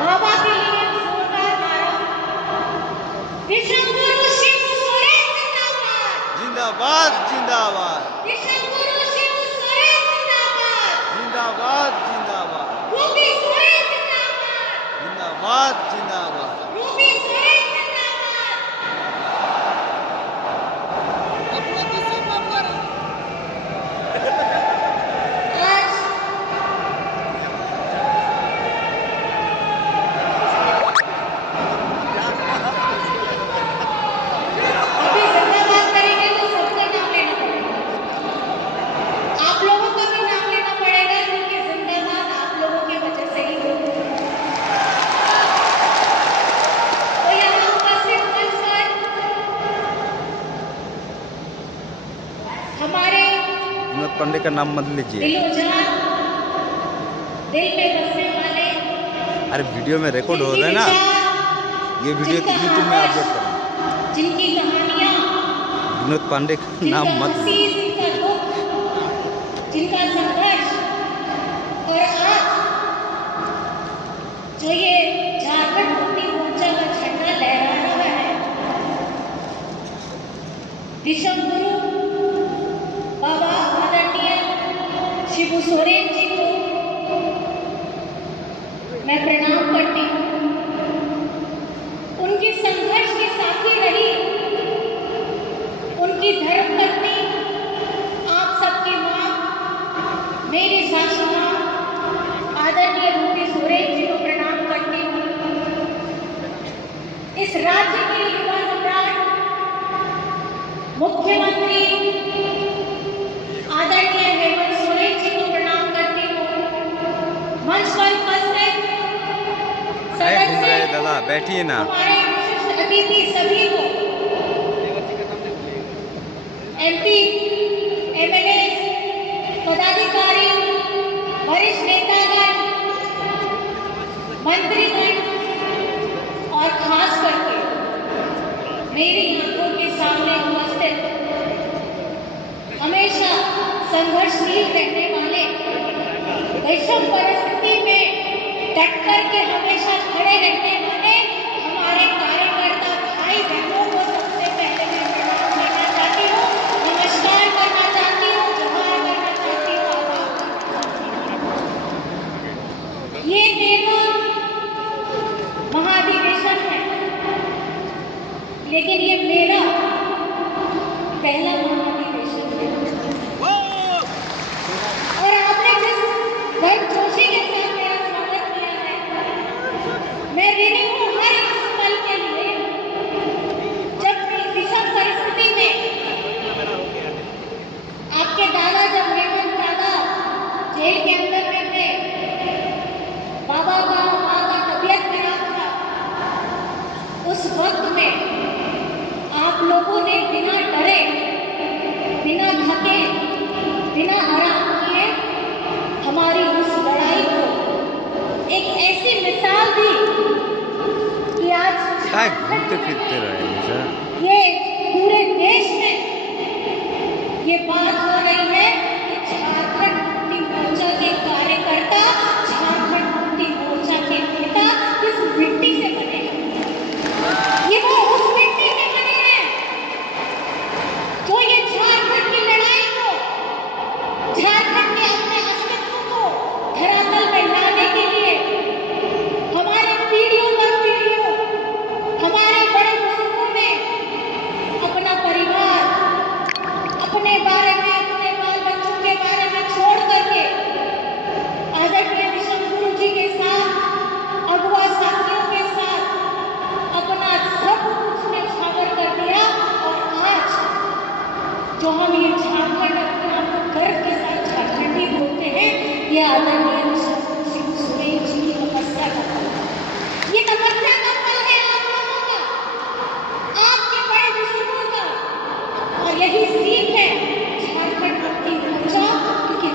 बाबा के लिए जोरदार नारा। विश्वगुरु शिव सोरेन जिंदाबाद। जिंदाबाद जिंदाबाद। विश्वगुरु शिव सोरेन जिंदाबाद। जिंदाबाद जिंदाबाद। रूबी सोरेन जिंदाबाद। जिंदाबाद जिंदाबाद। रूबी सोरेन जिंदाबाद। आज अभी जिंदाबाद करेंगे तो सबका नाम लेना पड़ेगा। आप लोगों का भी नाम लेना पड़ेगा क्योंकि जिंदाबाद आप लोगों की वजह से ही होगा। तो यहाँ उपस्थित मंच पर हमारे विनोद पांडे का नाम मत लीजिए। दिलोजान, दिल में बसने वाले, अरे वीडियो में रिकॉर्ड हो रहा है ना, ये वीडियो यूट्यूब में अपलोड करें। जिनकी कहानियाँ, विनोद पांडे का नाम जिनका मत लीजिए। हंसी, जिनका दुख, जिनका संघर्ष, और आज जो ये झारखंड मुक्ति मोर्चा का झंडा लहरा रहा है, विश्वगुरु बाबा आदरणीय शिबू सोरेन जी को मैं प्रणाम करती हूँ। उनकी संघर्ष की साथी रही उनकी धर्मपत्नी, आप सबकी माँ, मेरी सासू माँ आदरणीय रूबी सोरेन जी को प्रणाम करती हूँ। इस राज्य के युवा सम्राट मुख्यमंत्री आदरणीय हेमंत सोरेन जी को प्रणाम करती हूँ। मंच पर उपस्थित सदस्य, दादा बैठिए ना। हमारे विशिष्ट अतिथि सभी को, एमपी, एमएलए, पदाधिकारी, वरिष्ठ नेतागण, मंत्रीगण और खास करके मेरी आंखों के सामने उपस्थित हमेशा संघर्षशील रहने वाले, विषम परिस्थिति में डट कर के हमेशा खड़े रहने वाले हमारे कार्यकर्ता भाई बहनों को सबसे पहले मैं प्रणाम करना चाहती हूँ, नमस्कार करना चाहती हूँ, जोहार करना चाहती हूँ, आदाब करना चाहती हूँ। ये मेरा महाधिवेशन है, लेकिन ये मेरा पहला महाधिवेशन है। और आपने जिस गर्मजोशी के साथ मेरा स्वागत किया है, मैं ऋणी हूँ हर उस पल के लिए जब विषम परिस्थिति में आपके दादा, जब हेमंत दादा जेल के अंदर में थे, बाबा का माँ का तबीयत खराब था, उस वक्त में आप लोगों ने बिना डरे, बिना थके, बिना आराम किए हमारी उस लड़ाई को एक ऐसी मिसाल दी कि आज घूमते फिरते रहे सर। ये पूरे देश में ये बात हो रही है कि झारखंड मुक्ति मोर्चा के कार्यकर्ता, झारखंड मुक्ति मोर्चा के नेता किस मिट्टी से बने हैं। ये वो उस मिट्टी से बने हैं जो ये झारखंड की लड़ाई को, झारखंड के अपने अस्तित्व को धरातल में लाने के लिए हमारे पीढ़ियों पर पीढ़ियों, हमारे बड़े बुजुर्गों ने अपना परिवार, अपने बारे में, अपने बाल बच्चों के बारे में छोड़ करके आदरणीय विश्वगुरु जी के साथ, अगुआ साथियों के साथ अपना सब कुछ न्यौछावर कर दिया। और आज जो हम ये झारखंड अपने आप को गर्व के साथ झारखंडी बोलते हैं, ये आदरणीय विश्वगुरु शिव सोरेन जी की तपस्या का फल है। ये तपस्या का फल है आप लोगों का, आपके बड़े बुजुर्गों का, और यही सीख है झारखंड मुक्ति मोर्चा, क्योंकि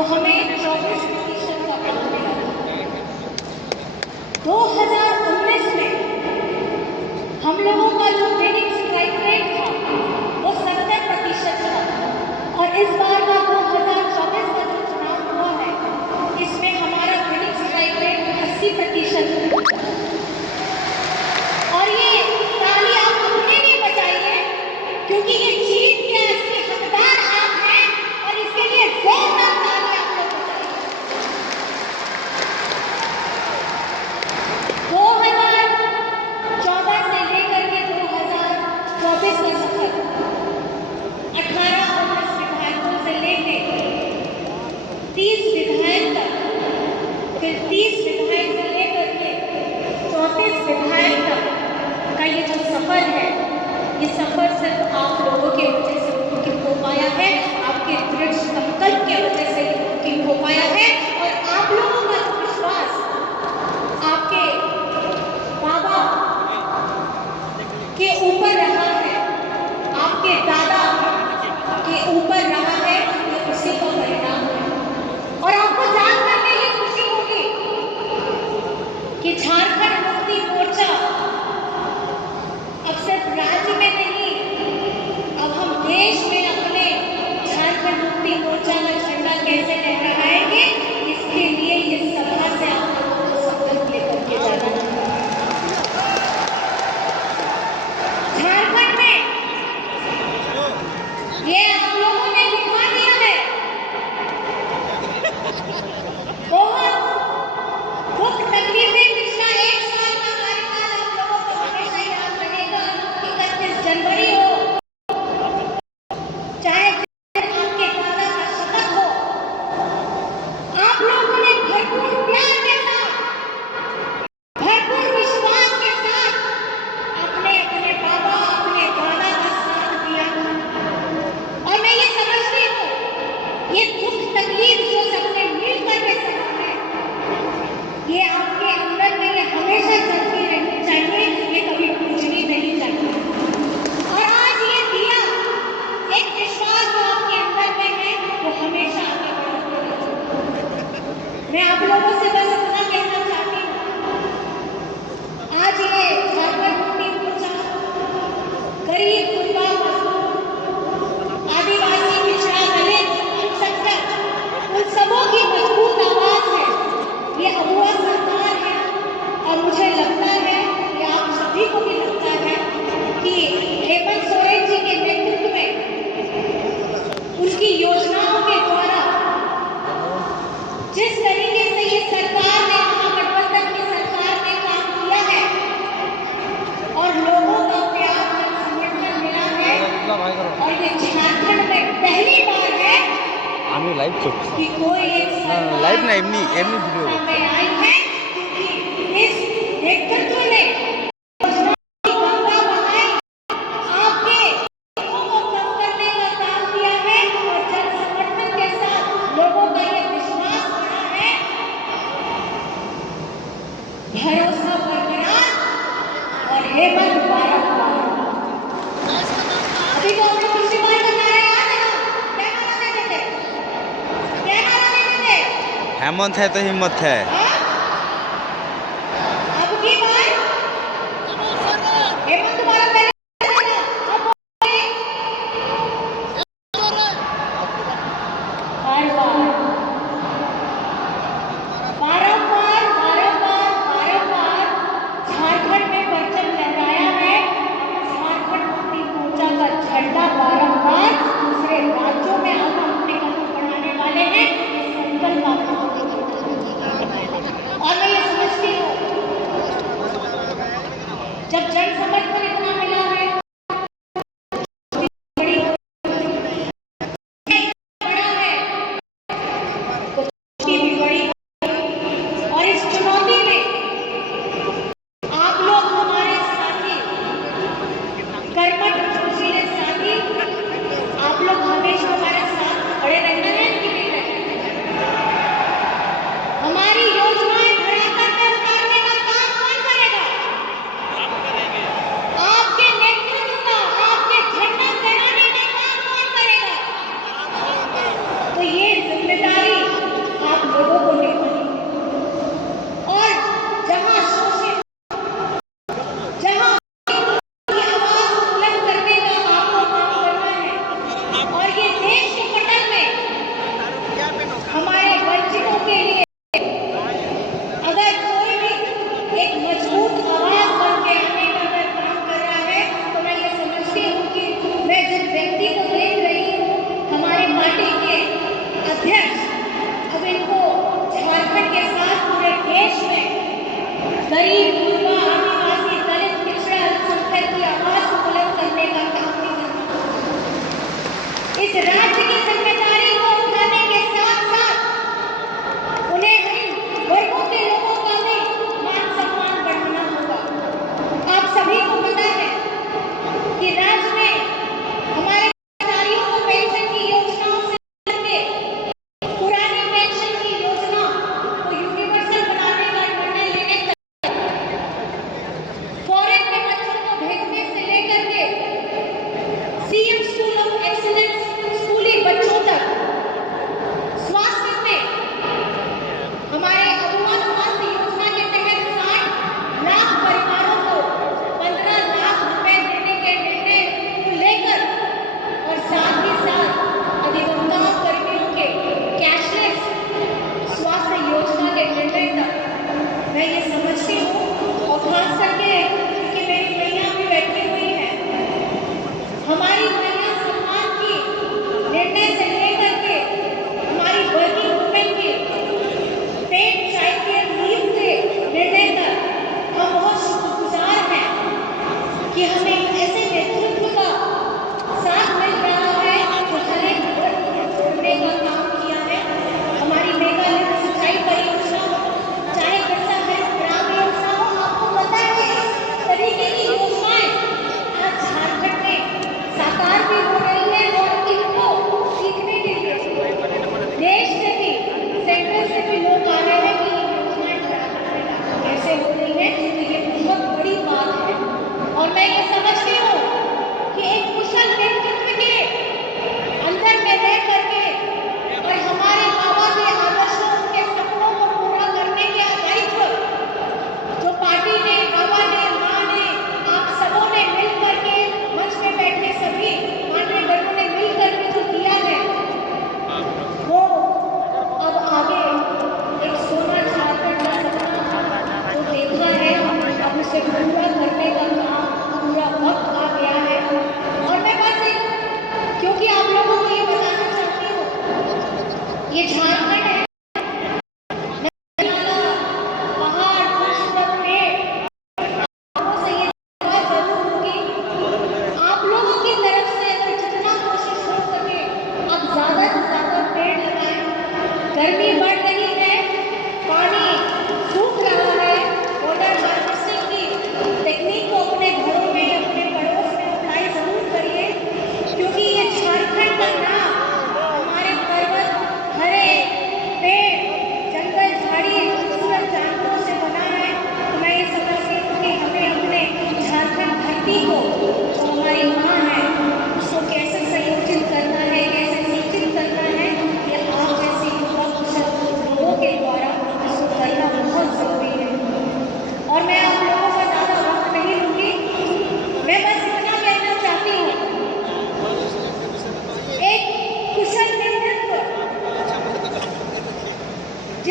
तो हमें 24% का काम मिला। 2019 में हम लोगों का जो विनिंग स्ट्राइक रेट था वो 70% था, और इस बार का 2024 का जो चुनाव हुआ है इसमें हमारा विनिंग स्ट्राइक रेट 80% है। और ये ताली आप अपने लिए बजाइए, क्योंकि ये जीत के असली हकदार आप हैं, और इसके लिए जोरदार ताली आप लोग बजाइए। 2014 से लेकर के 2024 का सफर, 18-19 विधायकों से लेके 30 विधायक तक, फिर 30 विधायक से लेकर के 34 विधायक तक का ये जो सफर है, ये सफर सिर्फ आप लोगों के वजह से मुमकिन हो पाया है, आपके दृढ़ संकल्प के वजह से ये मुमकिन हो पाया है। और आप लोगों का जो विश्वास आपके बाबा के ऊपर रहा है, आपके दादा के ऊपर रहा है, ये उसी का परिणाम है। और आपको जान करके ये खुशी होगी कि झारखंड मुक्ति मोर्चा अब सिर्फ राज्य में नहीं, अब हम देश में अपने झारखंड मुक्ति मोर्चा का झंडा कैसे लहराएंगे, इसके लिए ये सभा से आप लोगों को संकल्प लेकर के जाना है। झारखंड में ये आप लोगों ने दिखा दिया है, बहुत दुख तकलीफें, पिछला 1 साल का कार्यकाल आप लोगों को हमेशा याद रहेगा। 31 जनवरी हो, चाहे आपके दादा का शपथ हो, आप लोगों ने भरपूर प्यार के साथ, भरपूर विश्वास के साथ अपने अपने बाबा, अपने दादा का साथ दिया। और मैं ये समझती हूँ, ये दुख तकलीफ जो सबने मिलकर के सहा है, ये आपके अंदर में ये हमेशा चलती रहनी चाहिए, ये कभी टूटनी नहीं चाहिए। और आज ये दिया एक विश्वास जो आपके अंदर में है, वो हमेशा आगे बढ़ते रहे। मैं आप लोगों से बस इतना कहना चाहती हूँ, आज ये झारखंड मुक्ति मोर्चा गरीब, गुरबा, मजदूर, आदिवासी, पिछड़ा, दलित, अल्पसंख्यक, उन सबों की मजबूत आवाज है। ये अगुआ सरकार है, और मुझे लगता है कि आप सभी को भी लगता है कि हेमंत सोरेन जी के नेतृत्व में उनकी योजनाओं के द्वारा जिस तरीके से ये सरकार ने, महागठबंधन की सरकार ने काम किया है, और लोगों का प्यार और समर्थन मिला है, और ये झारखंड में पहली बार है আমি লাইভ করছি कि कोई एक सरकार লাইভ না এমনি এমনি ভিডিও में आई है, क्योंकि इस नेतृत्व ने योजनाओं की गंगा बहाई, आपके लोगों को कम करने का काम किया है, और जन समर्थन के साथ लोगों का ये विश्वास बढ़ा है, भरोसा बरकरार, और हेमंत बारंबार। अभी तो हम लोग पिछली बार का नारा याद है ना, क्या नारा देते थे, क्या नारा देते थे? हेमंत है तो हिम्मत है। हाँ? अब की बार हेमंत तुम्हारा पहले देना, अब बोलिए। बारंबार झारखंड में परचम लहराया है, झारखंड मुक्ति मोर्चा का झंडा बारंबार दूसरे राज्यों में अब हम अपने कदम बढ़ाने वाले हैं। ये संकल्प आप लोगों को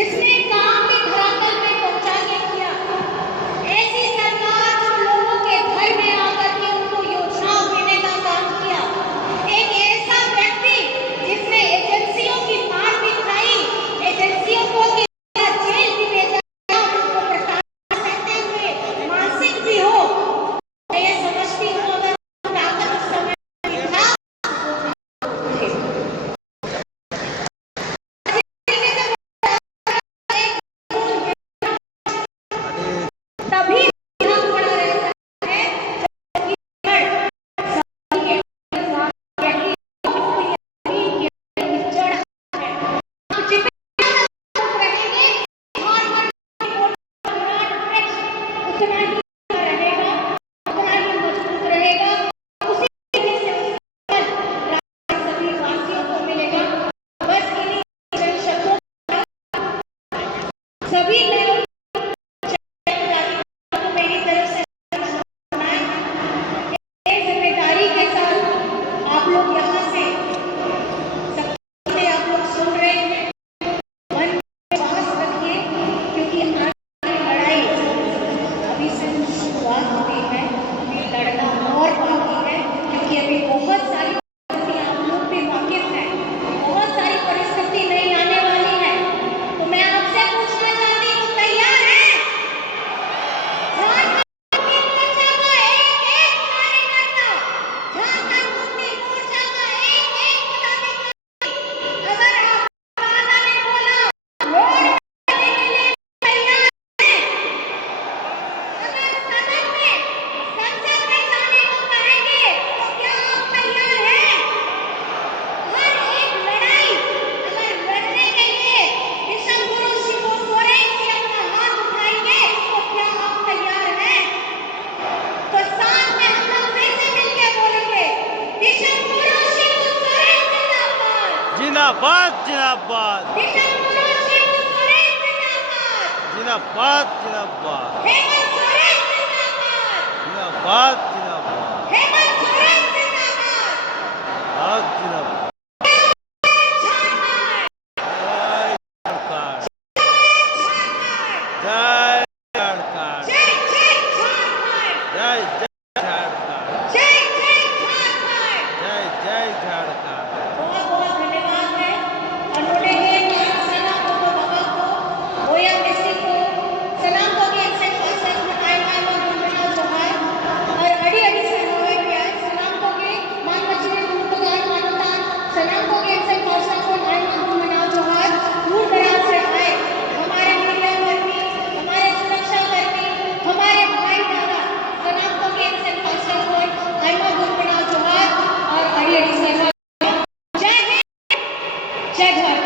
जिसने काम भी धरातल में पहुंचा के किया। ऐसी सरकार जो लोगों के घर में आकर के उनको योजनाओं देने का काम किया। एक ऐसा व्यक्ति जिसने एजेंसियों की मार भी खाई, एजेंसियों को जेल भी भेजा, उनको प्रताड़ना सहते हुए मानसिक भी हो। मैं ये समझती हूँ अगर ताकत उस समय में था तभी हम बड़ा रह सकते हैं। सभी लोग मेरी तरफ से जिम्मेदारी के साथ आप लोग यहाँ से सबसे आप लोग सुन रहे हैं, मन में विश्वास रखिए क्योंकि आगे लड़ाई अभी से शुरुआत हुई है, अभी लड़ना और बाकी है क्योंकि अभी बहुत सारी परिस्थितियां आप लोग भी वाकिफ हैं, बहुत सारी परिस्थिति नहीं आने वाली है। तो मैं आपसे पूछना चाहती हूँ, तैयार हैं? जिंदाबाद जिंदाबाद जिंदाबाद जिंदाबाद जिंदाबाद जिंदाबाद जिंदाबाद जय सरकार, जय सरकार, जय झारखंड, जय जय झारखंड। बहुत बहुत धन्यवाद है। उन्होंने ये सलाम को बाबा को ओया मिस्त्री को सलाम को के इनसे खास में आए गुनगुना जोहार और अड़ी अड़ी से होए गया सलाम को के मान मचने गुनगुनार मानता सलाम को के इनसे खास को आए गुनगुना जोहार दूर दराज से आए हमारे मीडिया कर्मी, हमारे सुरक्षा कर्मी, हमारे भाई दादा सलाम को के इनसे खास को आए गुनगुना जोहार और अड़ी अड़ी से जय हिंद, जय भारत।